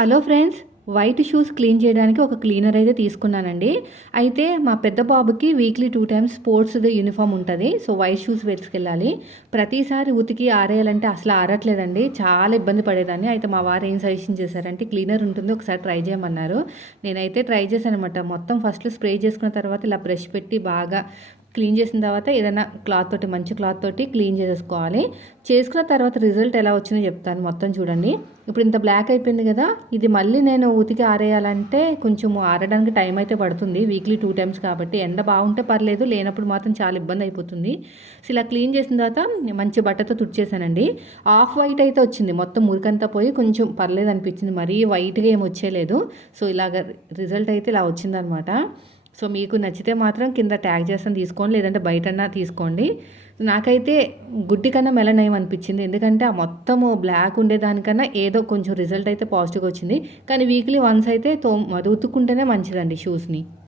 Hello friends. White shoes clean చేయడానికి ఒక cleaner అయితే తీసుకున్నానండి. అయితే మా పెద్ద బాబుకి వీక్లీ 2 టైమ్స్ స్పోర్ట్స్‌ది యూనిఫార్మ్ ఉంటది. సో, వైట్ షూస్ వేసుకెళ్ళాలి. ప్రతిసారి ఉతికి ఆరేయాలంటే అసలు ఆరట్లేదండి. చాలా ఇబ్బంది పడేదాన్ని. అయితే మా వారు ఏం సజెషన్ చేశారంటే క్లీనర్ ఉంటుంది, ఒకసారి ట్రై చేయమన్నారు. నేనైతే ట్రై చేశాననమాట. మొత్తం ఫస్ట్‌లో స్ప్రే చేసుకున్న తర్వాత ఇలా బ్రష్ పెట్టి బాగా క్లీన్ చేసిన తర్వాత ఏదైనా క్లాత్ తోటి, మంచి క్లాత్ తోటి క్లీన్ చేసేసుకోవాలి. చేసుకున్న తర్వాత రిజల్ట్ ఎలా వచ్చిందో చెప్తాను. మొత్తం చూడండి. ఇప్పుడు ఇంత బ్లాక్ అయిపోయింది కదా! ఇది మళ్ళీ నేను ఉతికి ఆరేయాలంటే కొంచెం ఆరడానికి టైం అయితే పడుతుంది. వీక్లీ 2 టైమ్స్ కాబట్టి ఎండ బాగుంటే పర్లేదు. లేనప్పుడు మాత్రం చాలా ఇబ్బంది అయిపోతుంది. సో, ఇలా క్లీన్ చేసిన తర్వాత మంచి బట్టతో తుడిచేసానండి. ఆఫ్ వైట్ అయితే వచ్చింది. మొత్తం మురికంతా పోయి కొంచెం పర్లేదు అనిపించింది. మరీ వైట్‌గా ఏమి వచ్చేయలేదు. సో, ఇలాగ రిజల్ట్ అయితే ఇలా వచ్చిందనమాట. సో, మీకు నచ్చితే మాత్రం కింద ట్యాగ్ చేస్తాను, తీసుకోండి. లేదంటే బయటన్నా తీసుకోండి. నాకైతే గుడ్డి కన్నా మెలనయం అనిపించింది. ఎందుకంటే ఆ మొత్తము బ్లాక్ ఉండేదానికన్నా ఏదో కొంచెం రిజల్ట్ అయితే పాజిటివ్‌గా వచ్చింది. కానీ వీక్లీ వన్స్ అయితే అది ఉతుక్కుంటేనే మంచిదండి షూస్‌ని.